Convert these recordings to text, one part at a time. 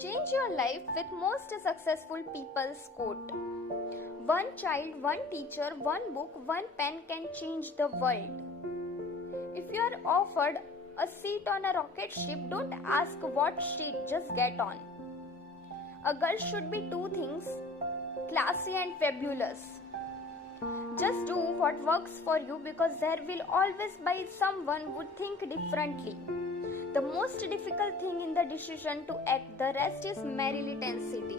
Change your life with most successful people's quote. One child, one teacher, one book, one pen can change the world. If you are offered a seat on a rocket ship, don't ask what seat, just get on. A girl should be two things, classy and fabulous. Just do what works for you because there will always be someone who would think differently. The most difficult thing in the decision to act, the rest is merely intensity.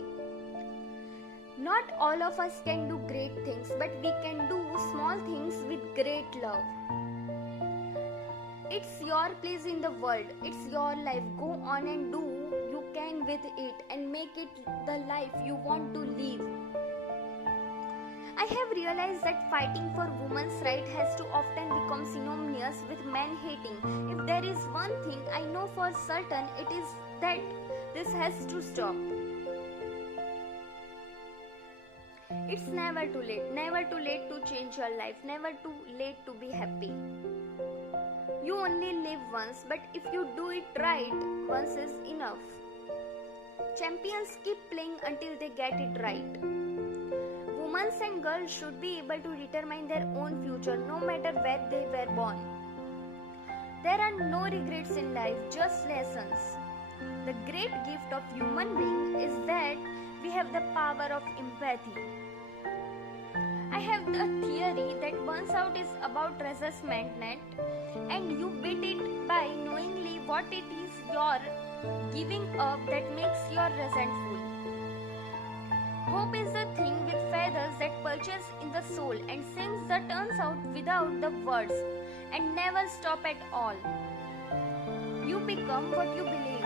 Not all of us can do great things, but we can do small things with great love. It's your place in the world. It's your life. Go on and do you can with it and make it the life you want to live. I have realized that fighting for women's rights has too often become synonymous with men hating. If there is one thing I know for certain, it is that this has to stop. It's never too late to change your life, never too late to be happy. You only live once, but if you do it right, once is enough. Champions keep playing until they get it right. Women and girls should be able to determine their own future no matter where they were born. There are no regrets in life, just lessons. The great gift of human being is that we have the power of empathy. I have a theory that burns out is about resentment and you beat it by knowingly what it is you're giving up that makes you resentful. Hope is the thing with feathers that perches in the soul and sings the turns out without the words and never stop at all. You become what you believe.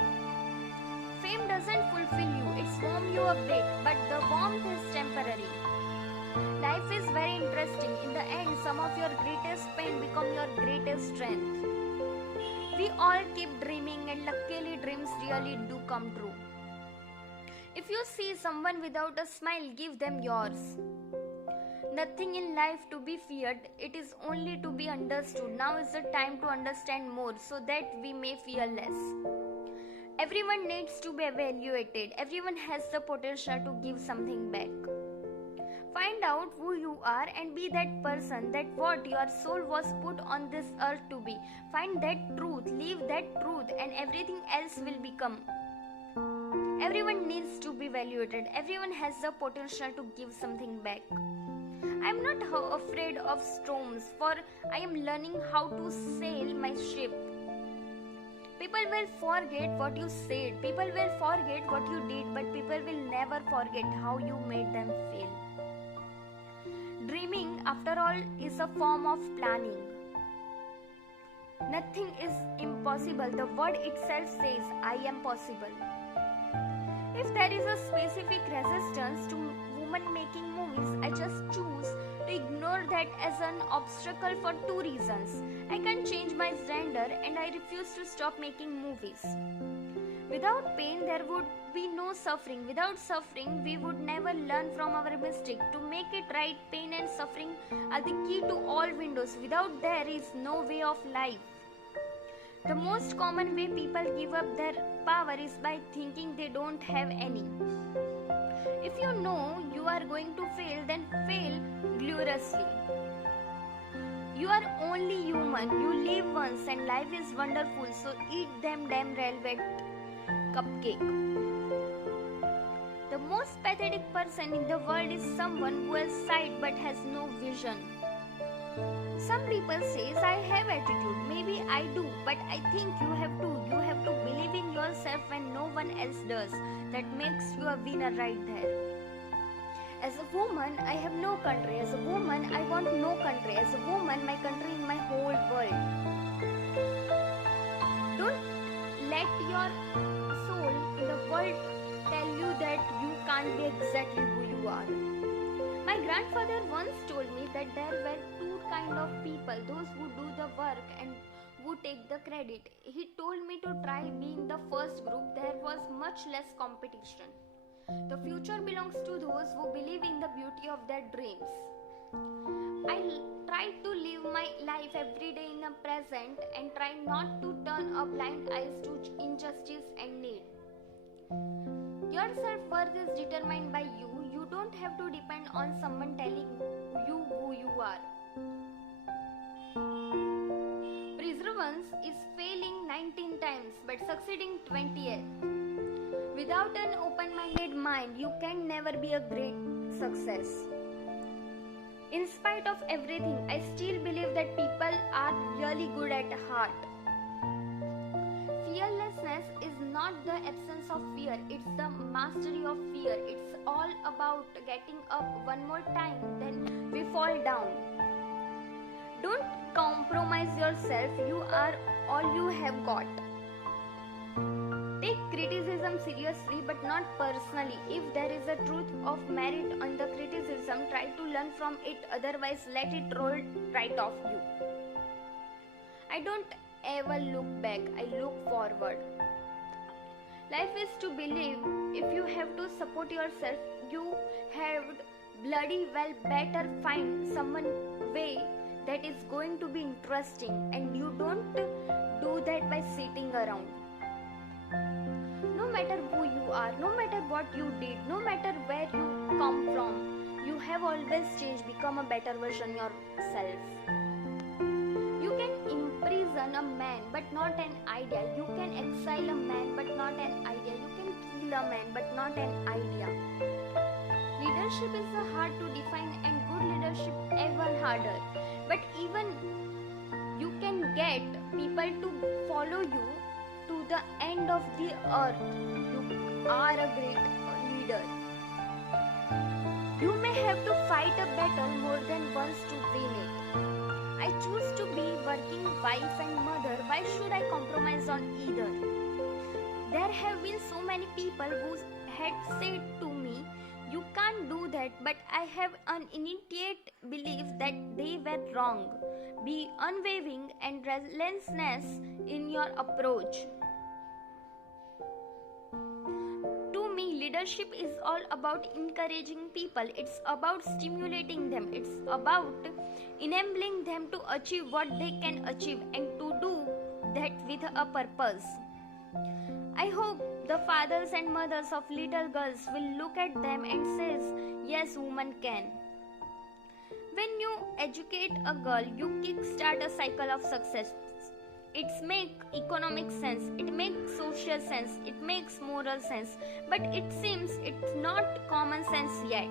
Fame doesn't fulfill you, it's warm you a bit, but the warmth is temporary. Life is very interesting. In the end, some of your greatest pain become your greatest strength. We all keep dreaming and luckily dreams really do come true. If you see someone without a smile, give them yours. Nothing in life to be feared, it is only to be understood. Now is the time to understand more so that we may fear less. Everyone needs to be evaluated. Everyone has the potential to give something back. Find out who you are and be that person, that what your soul was put on this earth to be. Find that truth, live that truth, and everything else will become. Everyone needs to be evaluated. Everyone has the potential to give something back. I am not afraid of storms, for I am learning how to sail my ship. People will forget what you said, people will forget what you did, but people will never forget how you made them feel. Dreaming, after all, is a form of planning. Nothing is impossible. The word itself says, I am possible. If there is a specific resistance to women making movies, I just choose to ignore that as an obstacle for two reasons. I can't change my gender and I refuse to stop making movies. Without pain, there would be no suffering. Without suffering, we would never learn from our mistake. To make it right, pain and suffering are the key to all windows. Without there is no way of life. The most common way people give up their power is by thinking they don't have any. If you know you are going to fail, then fail gloriously. You are only human. You live once and life is wonderful. So eat them damn velvet cupcake. The most pathetic person in the world is someone who has sight but has no vision. Some people say I have attitude. Maybe I do, but I think you have to. You have to believe in yourself when no one else does. That makes you a winner right there. As a woman, I have no country. As a woman, I want no country. As a woman, my country is my whole world. Don't let your soul in the world tell you that you can't be exactly who you are. My grandfather once told me that there were two kinds of people, those who do the work and who take the credit. He told me to try being the first group. There was much less competition. The future belongs to those who believe in the beauty of their dreams. I try to live my life every day in the present and try not to turn a blind eye to injustice and need. Your self-worth is determined by you. You don't have to depend on someone telling you who you are. Perseverance is failing 19 times but succeeding 20th. Without an open-minded mind, you can never be a great success. In spite of everything, I still believe that people are really good at heart. Fearlessness is not the absence of fear, it's the mastery of fear. It's all about getting up one more time, then we fall down. Don't compromise yourself, you are all you have got. Take criticism seriously but not personally. If there is a truth of merit on the criticism, try to learn from it, otherwise let it roll right off you. I don't ever look back, I look forward. Life is to believe. If you have to support yourself, you have bloody well better find someone way that is going to be interesting, and you don't do that by sitting around. No matter who you are, no matter what you did, no matter where you come from, you have always changed, become a better version yourself. You can imprison a man but not an idea. You can exile a man but not an idea. You can kill a man but not an idea. Leadership is hard to define and good leadership even harder. But even you can get people to follow you to the end of the earth. You are a great leader. You may have to fight a battle more than once to win it. I choose to be working wife and mother. Why should I compromise on either? There have been so many people who had said to me, you can't do that, but I have an innate belief that they were wrong. Be unwavering and relentless in your approach. To me, leadership is all about encouraging people. It's about stimulating them. It's about enabling them to achieve what they can achieve and to do that with a purpose. I hope the fathers and mothers of little girls will look at them and says, yes, woman can. When you educate a girl, you kickstart a cycle of success. It makes economic sense, it makes social sense, it makes moral sense, but it seems it's not common sense yet.